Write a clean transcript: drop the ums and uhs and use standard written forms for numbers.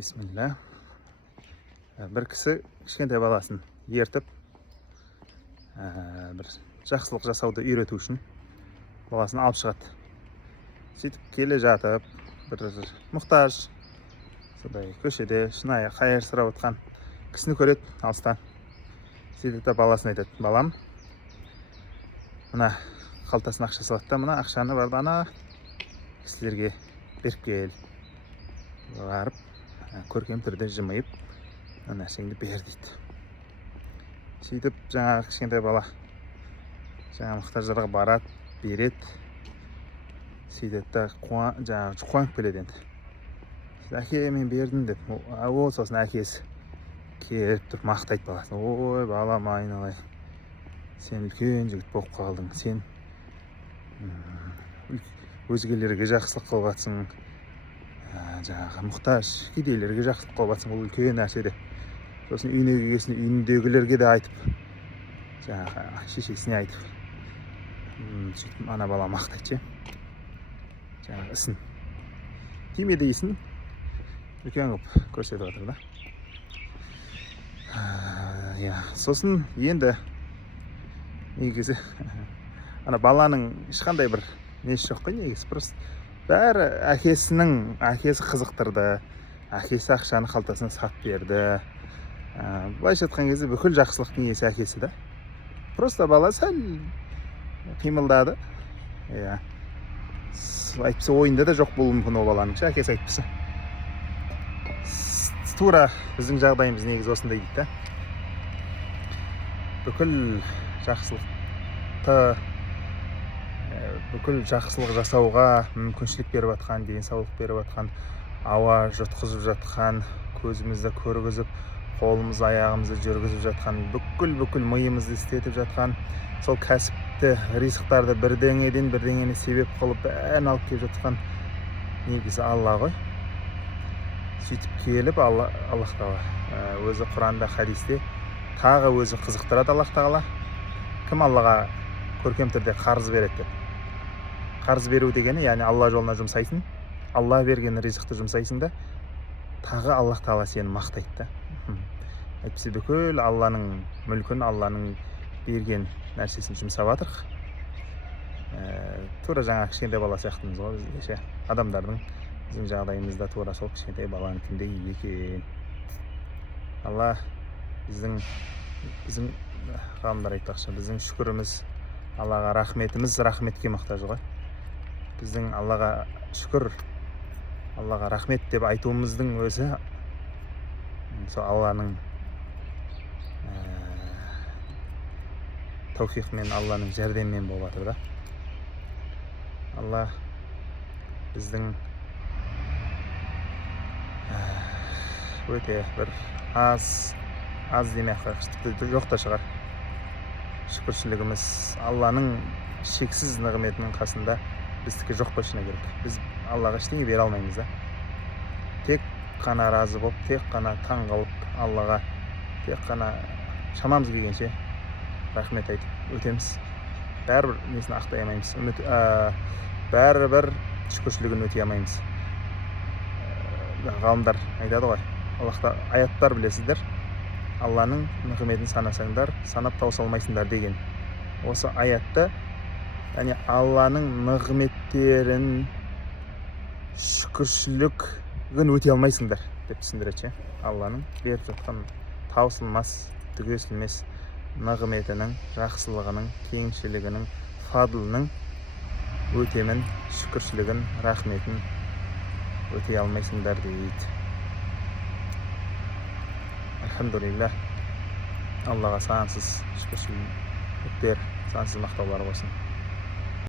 Bismillah. Bir kisi kішкентай баласын ертіп, bir жақсылық жасауды үйрету үшін баласын алып шығады. Сөйтіп келе жатып, бір мұқтаж, сондай көшеде шынайы қайыр сұрап отқан кісіні көреді алыстан. Сөйтіп те баласына айтады: балам, мына қалтасына ақша салады да, мына ақшаны барды ана кісілерге беріп кел. Барып, көркем түрде жымиып, нәрсеңді бер дейді. Сөйтіп жаңағы кішкентай бала жаңағы мұқтаждарға барады, береді. Сөйтеді де жаңағы қуанып келеді енді. Әке, мен бердім деп. Сосын әкесі келіп тұрып мақтайды баласын: ой, балам, айналайын, сен үлкен жігіт болып қалдың. Сен өзгелерге жақсылық қылып жатсың. Жаңағы мұқтаж кедейлерге жақсылық қылып жатсың, ол үлкен нәрсе деп. Сосын үйіне келгесін үйіндегілерге де айтып, жаңағы шешесіне айтып, сөйтіп ана бала мақтайды, жаңағы ісін, тимеді ісін үлкен қылып көрсетіп жатыр да. Сосын енді негізі ана баланың ешқандай бір несі жоқ қой, негізі просто бәрі әкесі қызықтырды, әкесі ақшаны қалтасына сап берді. Былайша айтқан кезде бүкіл жақсылықтың иесі әкесі да. Просто бала сәл қимылдады. Айтпаса ойында да жоқ болуы мүмкін ол баланың, әкесі айтпаса. Тура біздің жағдайымыз негізі осындай дейді да. Бүкіл жақсылықты, бүкіл жақсылық жасауға мүмкіншілік беріп жатқан, денсаулық беріп жатқан, ауа жұтқызып жатқан, көзімізді көргізіп, қолымыз аяғымызды жүргізіп жатқан, бүкіл миымызды істетіп жатқан, сол кәсіпті, ризықтарды бірдеңеден бірдеңені себеп қылып бәрін алып келіп жатқан негізі Алла ғой. Сөйтіп келіп Аллах Тағала өзі Құранда, хадисте тағы өзі қызықтырады. Аллах Тағала кім Аллаға көркем түрде қарыз береді деп. Қарыз беру дегені, яғни Алла жолына жұмсайсың, Алла берген ризықты жұмсайсың да, тағы Аллах Тағала сені мақтайды да. Әйтпесе бүкіл Алланың мүлкін, Алланың берген нәрсесін жұмсап жатыр. Тура жаңа кішкентай бала сияқтымыз ғой бізде. Адамдардың біздің жағдайымызда тура сол кішкентай баланыкіндей екен. Алла біздің ғалымдар айтпақшы, біздің шүкіріміз, Аллаға рахметіміз рахметке мұқтаж ғой. Біздің Аллаға шүкір, Аллаға рахмет деп айтуымыздың өзі сол Алланың тауфиқмен, Алланың жәрдемімен болып жатыр да. Алла біздің өте бір аз демек жоқ та шығар, шүкіршілігіміз Алланың шексіз нығметінің қасында біздікі жоқ па шыны керек. Біз Аллаға ештеңе бере алмаймыз да. Тек қана разы болып, тек қана таң қалып, Аллаға тек қана шамамыз келгенше рахмет айтып өтеміз. Бәрібір несін ақтай алмаймыз, бәрібір шүкіршілігін өтей алмаймыз. Ғалымдар айтады ғой, Аллахта аяттар білесіздер, Алланың нығметін санасаңдар, санап тауыса алмайсыңдар деген. Осы аятты, яғни Алланың нығметтерін, шүкіршілігін өтей алмайсыңдар деп түсіндіреді. Алланың беріп жатқан таусылмас, түгесілмес нығметінің, жақсылығының, кеңшілігінің, фадлының өтемін, шүкіршілігін, рахметін өтей алмайсыңдар дейді. Альхамдулилlah, Аллаға сансыз шүкіршіліктер, сансыз мақтаулар болсын.